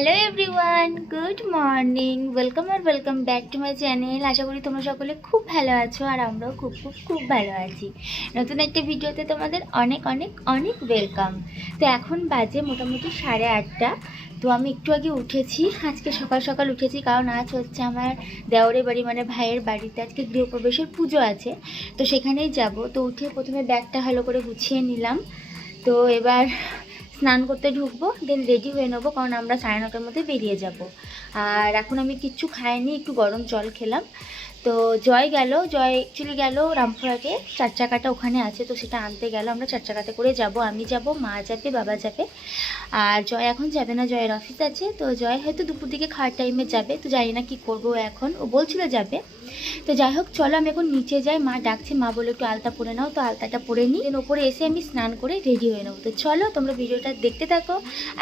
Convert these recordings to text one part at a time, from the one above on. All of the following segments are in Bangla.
Hello everyone, good morning, welcome back to my channel. আশা করি তোমরা সকলে খুব ভালো আছো আর আমরাও খুব খুব খুব ভালো আছি। নতুন একটা ভিডিওতে তোমাদের অনেক অনেক অনেক ওয়েলকাম। তো এখন বাজে মোটামুটি 8:30। তো আমি একটু আগে উঠেছি, আজকে সকাল সকাল উঠেছি কারণ আজ হচ্ছে আমার দেওরের বাড়ি মানে ভাইয়ের বাড়িতে আজকে গৃহপ্রবেশের পুজো আছে, তো সেখানেই যাব। তো উঠে প্রথমে ব্যাগটা ভালো করে গুছিয়ে নিলাম। তো এবার স্নান করতে ঢুকবো, দেন রেডি হয়ে নেবো কারণ আমরা 9:30টার মধ্যে বেরিয়ে যাব। আর এখন আমি কিচ্ছু খাইনি, একটু গরম জল খেলাম। তো জয় অ্যাকচুয়ালি গেল রামপুরহাটে, 4 চাকাটা ওখানে আছে, তো সেটা আনতে গেল। আমরা 4 চাকাতে করে যাব, আমি যাব, মা যাবে, বাবা যাবে। আর জয় এখন যাবে না, জয়ের অফিস আছে। তো জয় হয়তো দুপুর দিকে খাওয়ার টাইমে যাবে, তো জানি না কি করবো এখন, ও বলছিল যাবে। তো যাই হোক, চলো আমি এখন নিচে যাই, মা ডাকছে, মা বলে একটু আলতা পরে নাও, তো আলতাটা পরে নিই, দেন ওপরে এসে আমি স্নান করে রেডি হয়ে নেবো। তো চলো তোমরা ভিডিওটা দেখতে থাকো।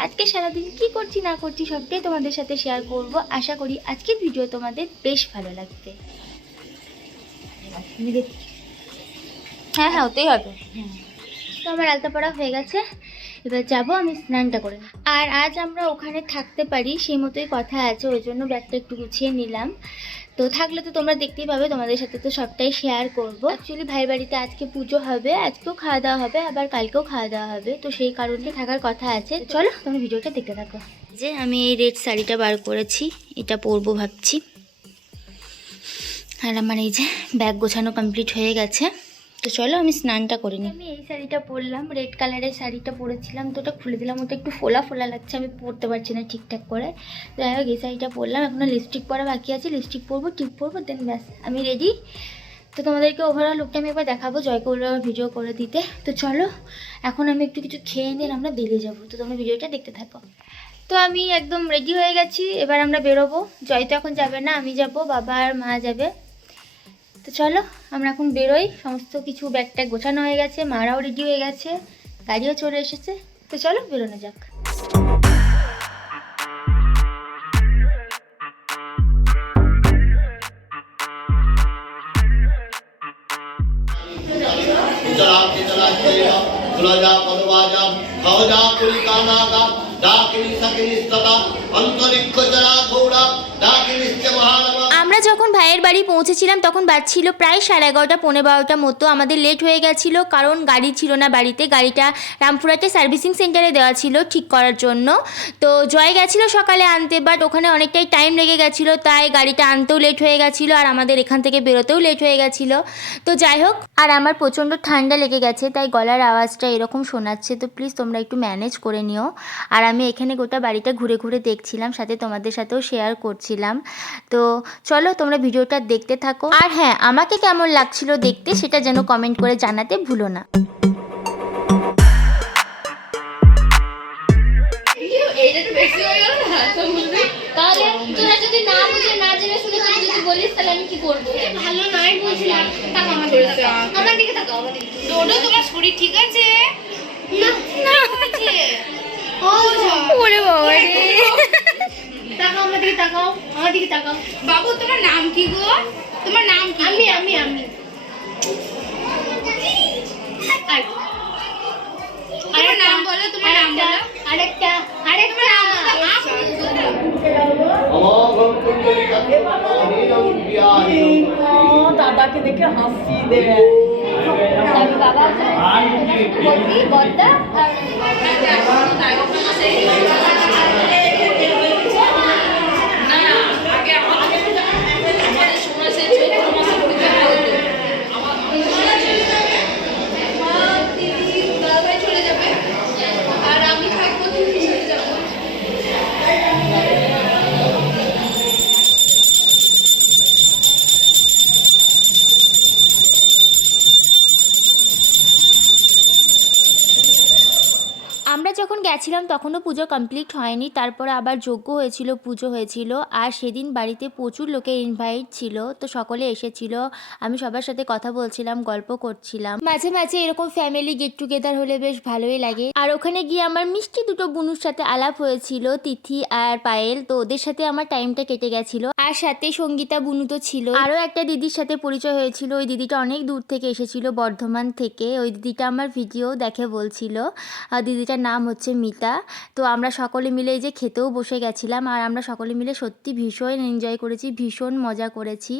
আজকে সারাদিন কি করছি না করছি সবটাই তোমাদের সাথে শেয়ার করব। আশা করি আজকের ভিডিও তোমাদের বেশ ভালো লাগবে। হ্যাঁ, ওতেই হবে। তো আমার আলতা পড়া হয়ে গেছে, এবার যাবো আমি স্নানটা করে। আর আজ আমরা ওখানে থাকতে পারি সেই মতোই কথা আছে, ওই জন্য ব্যাগটা একটু গুছিয়ে নিলাম। তো থাকলে তো তোমরা দেখতেই পাবে, তোমাদের সাথে তো সবটাই শেয়ার করব। অ্যাকচুয়ালি ভাইয়ের বাড়িতে আজকে পুজো হবে, আজকেও খাওয়া দাওয়া হবে, আবার কালকেও খাওয়া দাওয়া হবে, তো সেই কারণে থাকার কথা আছে। চলো তোমরা ভিডিওটা দেখতে থাকো। যে আমি এই রেড শাড়িটা বার করেছি, এটা পরবো ভাবছি। আর আমার এই যে ব্যাগ গোছানো কমপ্লিট হয়ে গেছে, তো চলো আমি স্নানটা করে নিই। আমি এই শাড়িটা পরলাম, রেড কালারের শাড়িটা পরেছিলাম, তো ওটা খুলে দিলাম, ওটা একটু ফোলা ফোলা লাগছে, আমি পরতে পারছি না ঠিকঠাক করে। যাই হোক, এই শাড়িটা পরলাম, এখনো লিপস্টিক পরা বাকি আছে, লিপস্টিক পরবো, টিপ পরবো, দেন ব্যাস আমি রেডি। তো তোমাদেরকে ওভারঅল লুকটা আমি একবার দেখাবো, জয়কে বলবো ভিডিও করে দিতে। তো চলো এখন আমি একটু কিছু খেয়ে নিয়ে আমরা বেরিয়ে যাবো, তো তোমরা ভিডিওটা দেখতে থাকো। তো আমি একদম রেডি হয়ে গেছি, এবার আমরা বেরোবো। জয় তো এখন যাবে না, আমি যাব, বাবা আর মা যাবে। তো চলো আমরা এখন বেরোই, সমস্ত কিছু ব্যাগ ট্যাগ গোছানো হয়ে গেছে, মারাও রেডি হয়ে গেছে, গাড়িও চলে এসেছে। তো চলো বেরোনো যাক। আমরা যখন ভাইয়ের বাড়ি পৌঁছেছিলাম তখন বাজছিল প্রায় 11:30 11:15 মতো। আমাদের লেট হয়ে গেছিলো কারণ গাড়ি ছিল না বাড়িতে, গাড়িটা রামপুরহাটে সার্ভিসিং সেন্টারে দেওয়া ছিল ঠিক করার জন্য। তো জয় গেছিলো সকালে আনতে, বাট ওখানে অনেকটাই টাইম লেগে গেছিলো, তাই গাড়িটা আনতেও লেট হয়ে গেছিলো আর আমাদের এখান থেকে বেরোতেও লেট হয়ে গেছিলো। তো যাই হোক, আর আমার প্রচণ্ড ঠান্ডা লেগে গেছে, তাই গলার আওয়াজটা এরকম শোনাচ্ছে, তো প্লিজ তোমরা একটু ম্যানেজ করে নিও। আর আমি এখানে গোটা বাড়িটা ঘুরে ঘুরে দেখছিলাম, সাথে তোমাদের সাথেও শেয়ার করছিলাম। তো চলো তোমরা ভিডিওটা দেখতে থাকো। আর হ্যাঁ, আমাকে কেমন লাগছিল দেখতে সেটা যেন কমেন্ট করে জানাতে ভুলো না। তাহলে তোরা যদি না বুঝে না জেনে শুনে তুই যদি বলিস তাহলে আমি কি করবো? ভালো নয় বুঝলাম, তাকাও আমার দিকে, আমার দিকে তাকাও, আমার দিকে। ডোডো তোমার শরীর ঠিক আছে? না না হয়েছে। ওরে বাবা রে, তাকাও আমার দিকে, তাকাও আমার দিকে তাকাও। বাবু তোমার নাম কি গো? তোমার নাম কি? আমি আরে নাম বলো, তোমার নাম বলো। আরেকটা দাদাকে দেখে হাসি দেয়। বাবা বদ্দা আমরা যখন গেছিলাম তখনও পুজো কমপ্লিট হয়নি, তারপরে আবার যজ্ঞ হয়েছিল, পুজো হয়েছিল। আর সেদিন বাড়িতে প্রচুর লোকের ইনভাইট ছিল, তো সকলে এসেছিল। আমি সবার সাথে কথা বলছিলাম, গল্প করছিলাম। মাঝে মাঝে এরকম ফ্যামিলি গেট টুগেদার হলে বেশ ভালোই লাগে। আর ওখানে গিয়ে আমার মিষ্টি দুটো বুনুর সাথে আলাপ হয়েছিল, তিথি আর পায়েল, তো ওদের সাথে আমার টাইমটা কেটে গেছিল। আর সাথে সঙ্গীতা বুনু তো ছিল, আরও একটা দিদির সাথে পরিচয় হয়েছিল। ওই দিদিটা অনেক দূর থেকে এসেছিল, বর্ধমান থেকে। ওই দিদিটা আমার ভিডিও দেখে বলছিল, দিদিটার নাম হচ্ছে মিতা। মিতা। তো আমরা সকলে মিলে এই যে খেতেও বসে গেছিলাম, আর আমরা সকলে মিলে সত্যি ভীষণ এনজয় করেছি, ভীষণ মজা করেছি।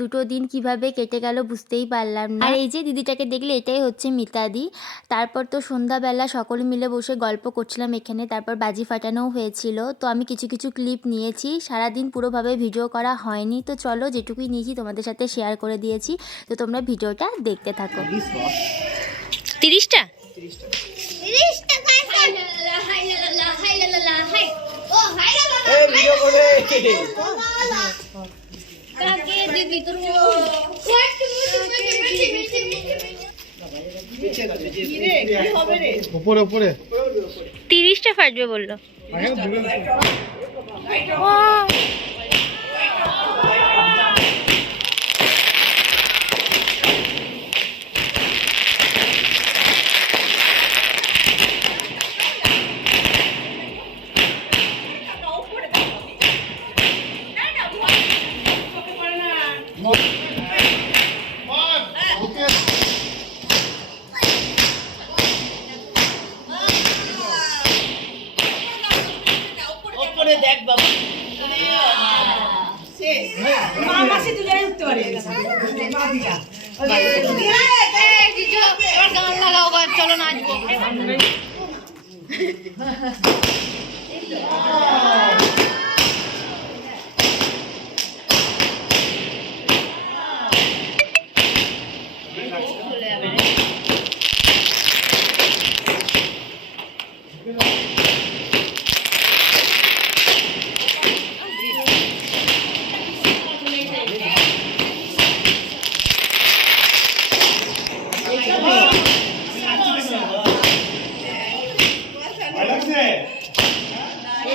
দুটো দিন কিভাবে কেটে গেল বুঝতেই পারলাম না। আর এই যে দিদিটাকে দেখলে এটাই হচ্ছে মিতাদি। তারপর তো সন্ধ্যাবেলা সকলে মিলে বসে গল্প করছিলাম এখানে, তারপর বাজি ফাটানোও হয়েছিল। তো আমি কিছু কিছু ক্লিপ নিয়েছি, সারাদিন পুরোভাবে ভিডিও করা হয়নি। তো চলো যেটুকুই নিয়েছি তোমাদের সাথে শেয়ার করে দিয়েছি, তো তোমরা ভিডিওটা দেখতে থাকো। 30টা উপরে উপরে 30টা ফাটবে বললো। ওপরে দেখ বাবা শেষ মামা সে তুই জানি উঠতে পারে গান লাগাও চলো নাচবো।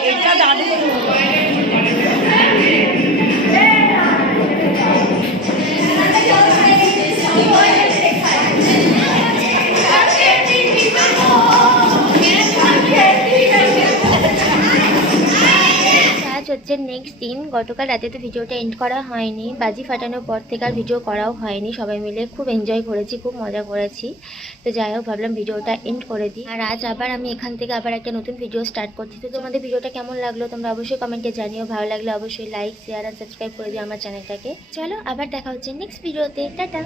এটা দাদু আজ হচ্ছে নেক্সট দিন। গতকাল রাতে তো ভিডিওটা এন্ড করা হয়নি, বাজি ফাটানোর পর থেকে আর ভিডিও করাও হয়নি। সবাই মিলে খুব এনজয় করেছি, খুব মজা করেছি। তো যাই হোক, ভাবলাম ভিডিওটা এন্ড করে দিই। আর আজ আবার আমি এখান থেকে আবার একটা নতুন ভিডিও স্টার্ট করছি। তো তোমাদের ভিডিওটা কেমন লাগলো তোমরা অবশ্যই কমেন্টে জানিও। ভালো লাগলে অবশ্যই লাইক, শেয়ার আর সাবস্ক্রাইব করে দিও আমার চ্যানেলটাকে। চলো আবার দেখা হচ্ছে নেক্সট ভিডিওতে। টাটা।